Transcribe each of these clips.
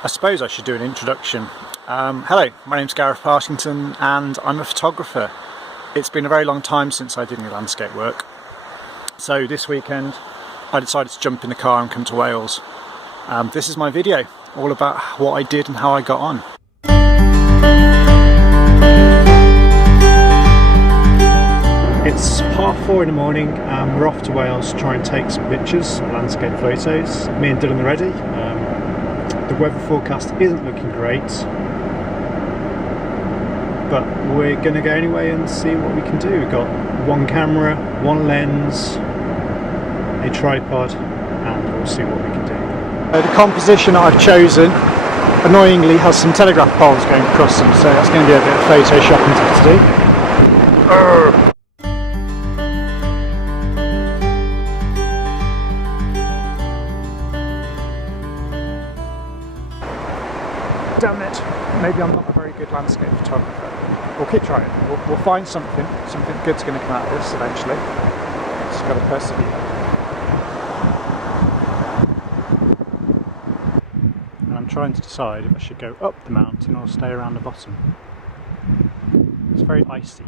I suppose I should do an introduction. Hello, my name's Gareth Partington and I'm a photographer. It's been a very long time since I did any landscape work. So this weekend I decided to jump in the car and come to Wales. This is my video, all about what I did and how I got on. It's 4:30 in the morning and we're off to Wales to try and take some pictures, landscape photos. Me and Dylan are ready. The weather forecast isn't looking great, but we're going to go anyway and see what we can do. We've got one camera, one lens, a tripod, and we'll see what we can do. The composition I've chosen annoyingly has some telegraph poles going across them, so that's going to be a bit of photoshopping to do. Damn it, maybe I'm not a very good landscape photographer. We'll keep trying. We'll find something good's going to come out of this eventually. Just got to persevere. And I'm trying to decide if I should go up the mountain or stay around the bottom. It's very icy.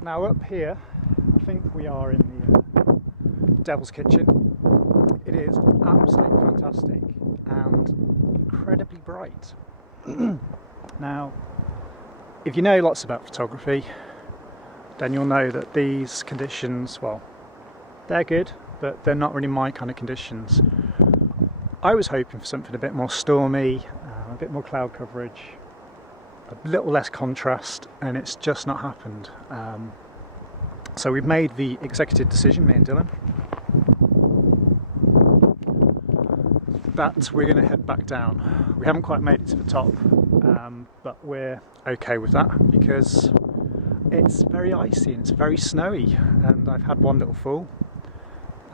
Now up here, I think we are in the Devil's Kitchen. It is absolutely fantastic and incredibly bright. Now, if you know lots about photography, then you'll know that these conditions, well, they're good, but they're not really my kind of conditions. I was hoping for something a bit more stormy, a bit more cloud coverage, a little less contrast, and it's just not happened. So we've made the executive decision, me and Dylan, that we're going to head back down. We haven't quite made it to the top, but we're okay with that because it's very icy and it's very snowy, and I've had one little fall,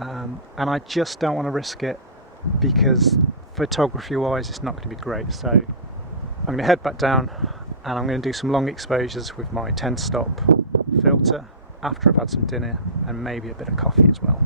and I just don't want to risk it because photography wise it's not going to be great. So I'm going to head back down and I'm going to do some long exposures with my 10-stop filter after I've had some dinner and maybe a bit of coffee as well.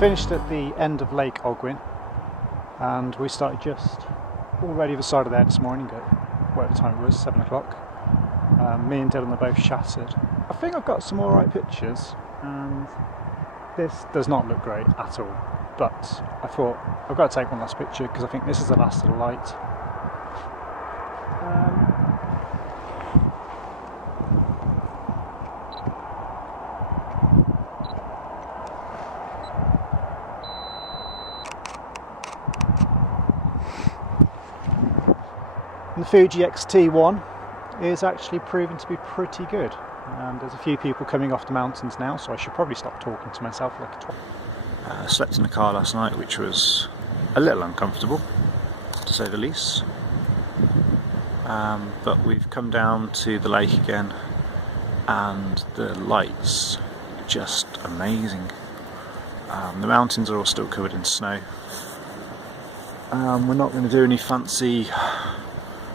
Finished at the end of Lake Ogwen and we started just already the side of there this morning at whatever time it was, 7 o'clock. Me and Dylan are both shattered. I think I've got some alright pictures and this does not look great at all, but I thought I've got to take one last picture because I think this is the last of the light. The Fuji X-T1 is actually proven to be pretty good, and there's a few people coming off the mountains now, so I should probably stop talking to myself like a twat. Slept in the car last night, which was a little uncomfortable, to say the least. But we've come down to the lake again, and the lights are just amazing. The mountains are all still covered in snow. We're not going to do any fancy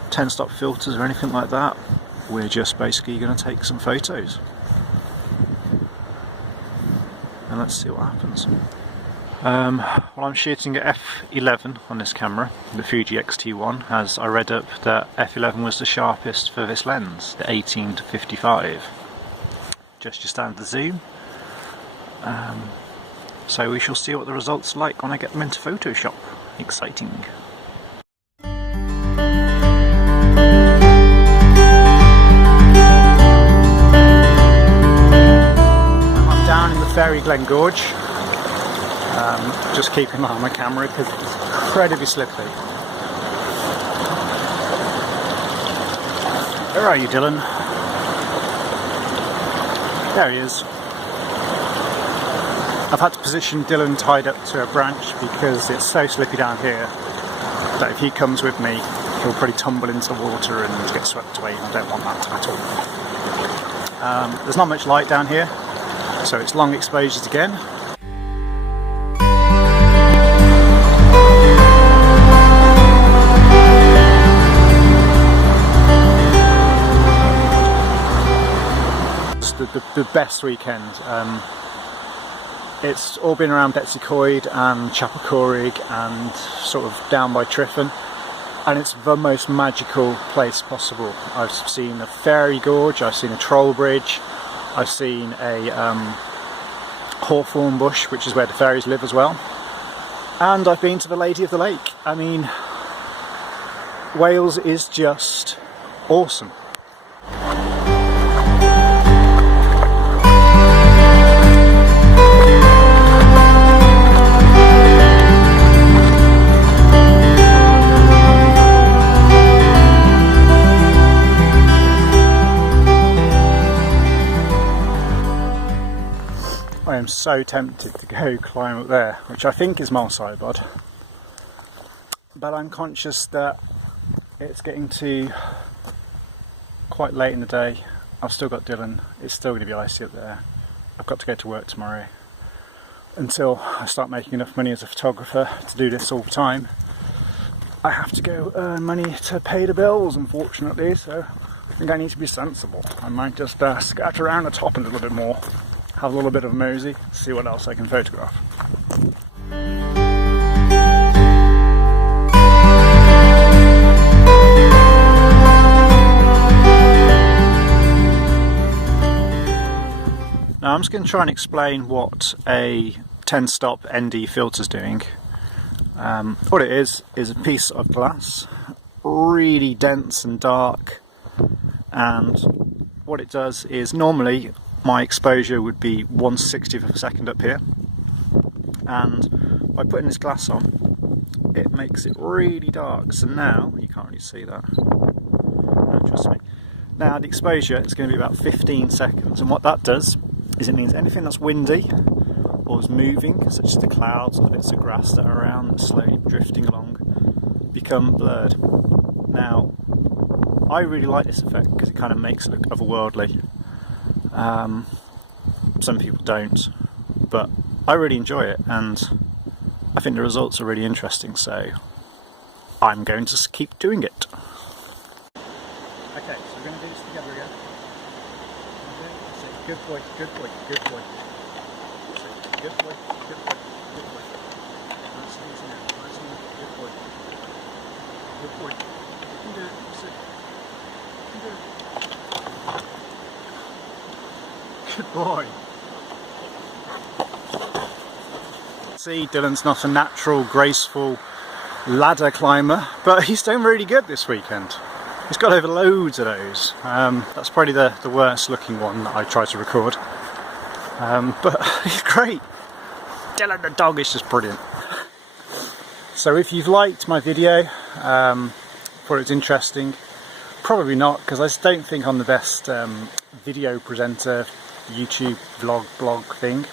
10-stop filters or anything like that. We're just basically going to take some photos and let's see what happens. Well, I'm shooting at f11 on this camera, the Fuji X-T1, as I read up that f11 was the sharpest for this lens, the 18-55. Just your standard zoom. So we shall see what the results are like when I get them into Photoshop. Exciting. I'm down in the Fairy Glen Gorge. Just keeping an eye on my camera because it's incredibly slippy. Where are you, Dylan? There he is. I've had to position Dylan tied up to a branch because it's so slippy down here that if he comes with me he'll probably tumble into water and get swept away, and I don't want that at all. There's not much light down here, so it's long exposures again. The best weekend. It's all been around Betsy Coed and Chapel Corrig and sort of down by Tryfan, and it's the most magical place possible. I've seen a fairy gorge, I've seen a troll bridge, I've seen a hawthorn bush, which is where the fairies live as well, and I've been to the Lady of the Lake. I mean, Wales is just awesome. I am so tempted to go climb up there, which I think is Mulsibod, but I'm conscious that it's getting to quite late in the day. I've still got Dylan, it's still going to be icy up there. I've got to go to work tomorrow. Until I start making enough money as a photographer to do this all the time, I have to go earn money to pay the bills, unfortunately, so I think I need to be sensible. I might just scatter around the top a little bit more, have a little bit of a mosey, see what else I can photograph. Now I'm just going to try and explain what a 10-stop ND filter is doing. What it is a piece of glass, really dense and dark, and what it does is, normally my exposure would be 1/60th of a second up here, and by putting this glass on it makes it really dark. So now you can't really see that, no, trust me. Now the exposure is going to be about 15 seconds, and what that does is it means anything that's windy or is moving, such as the clouds or the bits of grass that are around that are slowly drifting along, become blurred. Now I really like this effect because it kind of makes it look otherworldly. Some people don't, but I really enjoy it, and I think the results are really interesting, so I'm going to keep doing it. Okay, so we're going to do this together again. Good boy, good boy, good boy. Good boy, good boy, good boy. Nice and easy now, nice and easy, good boy. Good boy. You can do it, you see. You can do it. Good boy. See, Dylan's not a natural, graceful ladder climber, but he's doing really good this weekend. He's got over loads of those. That's probably the worst looking one that I tried to record. But he's great. Dylan the dog is just brilliant. So if you've liked my video, thought it was interesting, probably not, because I just don't think I'm the best video presenter, YouTube vlog blog thing.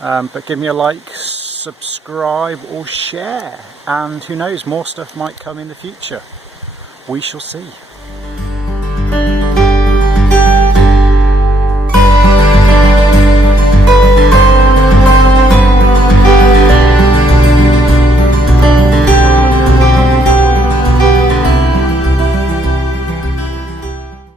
But give me a like, subscribe or share, and who knows, more stuff might come in the future. We shall see.